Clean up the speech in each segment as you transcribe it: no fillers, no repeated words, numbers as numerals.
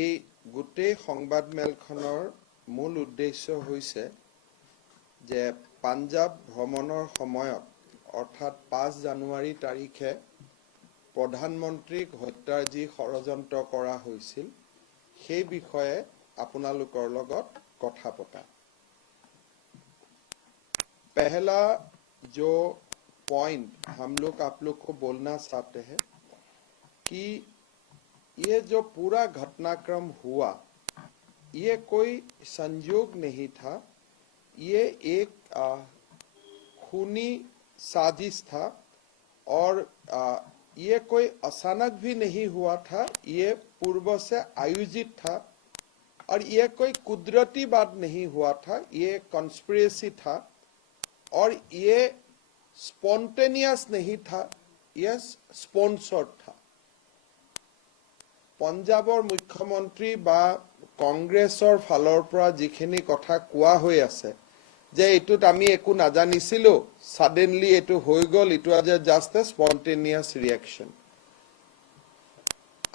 এই গোটেই সংবাদমেলখনৰ মূল উদ্দেশ্য হৈছে যে পাঞ্জাব ভ্ৰমণৰ সময়ত অৰ্থাৎ 5 জানুৱাৰী তাৰিখে প্ৰধানমন্ত্ৰীক হত্যাৰ যি ষড়যন্ত্ৰ কৰা হৈছিল সেই বিষয়ে আপোনালোকৰ লগত কথা পতা। पहला जो पॉइंट हम लोग आप लोग को बोलना चाहते हैं कि ये जो पूरा घटनाक्रम हुआ ये कोई संयोग नहीं था, ये एक खूनी साजिश था और ये कोई अचानक भी नहीं हुआ था, ये पूर्व से आयोजित था और ये कोई कुदरती बात नहीं हुआ था, ये कॉन्स्पिरेसी था और ये स्पॉन्टेनियस नहीं था, ये स्पॉन्सर्ड था। पंजाबर मुख्यमंत्री बा कांग्रेसर फाলৰ পৰা যিখিনি কথা কোৱা হৈ আছে যে এটুত আমি একো নাজানিছিলো, সাডেনলি এটু হৈ গল, এটু আজ জাস্ট এ স্পন্টেনিয়াস রিঅ্যাকশন।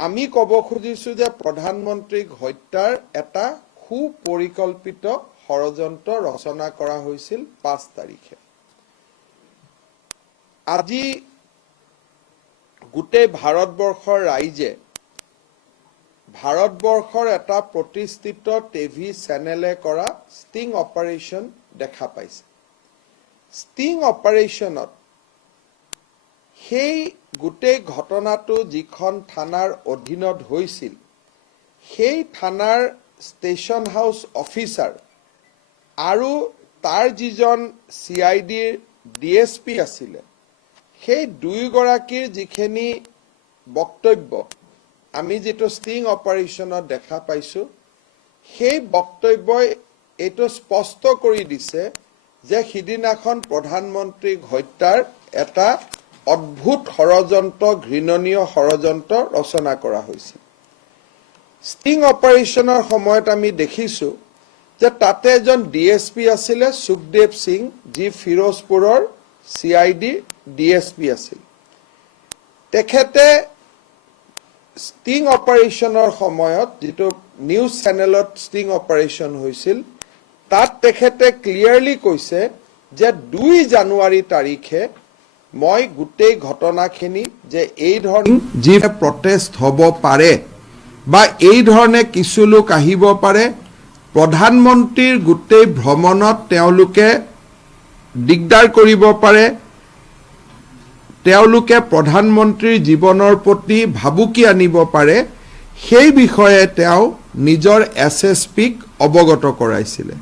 আমি কব খুজিছো যে প্ৰধানমন্ত্ৰীক হত্যাৰ এটা সুপৰিকল্পিত ষড়যন্ত্ৰ ৰচনা কৰা হৈছিল 5 তাৰিখে। আজি গোটেই ভাৰতবৰ্ষৰ ৰাইজে ভাৰতবৰ্ষৰ এটা প্ৰতিষ্ঠিত টিভি চেনেলে কৰা ষ্টিং অপাৰেশ্যন দেখা পাইছে। ষ্টিং অপাৰেশ্যনত সেই গোটেই ঘটনাটো যিখন থানাৰ অধীনত হৈছিল সেই থানাৰ ষ্টেচন হাউস অফিচাৰ আৰু তাৰ যিজন CIDৰ DSP আছিলে সেই দুইগৰাকীৰ যিখিনি বক্তব্য আমি যেটো ষ্টিং অপাৰেশ্যনত দেখা পাইছো সেই বক্তব্যই এটো স্পষ্ট কৰি দিছে যে সিদিনাখন প্ৰধানমন্ত্ৰীক হত্যাৰ এটা অদ্ভুত ষড়যন্ত্ৰ, ঘৃণনীয় ষড়যন্ত্ৰ ৰচনা কৰা হৈছে। ষ্টিং অপাৰেশ্যনৰ সময়ত আমি দেখিছো যে তাতে এজন DSP আছিলে সুখদেৱ সিং, যি ফিৰোজপুৰৰ CID DSP আছিল। তেখেতে ষ্টিং অপাৰেশ্যনৰ সময়ত যেটো নিউজ চেনেলত ষ্টিং অপাৰেশ্যন হৈছিল তাত তেখেতে ক্লিয়াৰলি কৈছে যে 2 জানুৱাৰী তাৰিখে মই গোটেই ঘটনাখিনি যে এই ধৰণে যি প্ৰটেষ্ট হ'ব পাৰে বা এই ধৰণে কিছু লোক আহিব পাৰে, প্ৰধানমন্ত্ৰীৰ গোটেই ভ্ৰমণত তেওঁলোকে দিগদাৰ কৰিব পাৰে, তেওঁলোকে প্ৰধানমন্ত্ৰীৰ জীৱনৰ প্ৰতি ভাবুকি আনিব পাৰে, সেই বিষয়ে তেওঁ নিজৰ SSPক অৱগত কৰাইছিলে।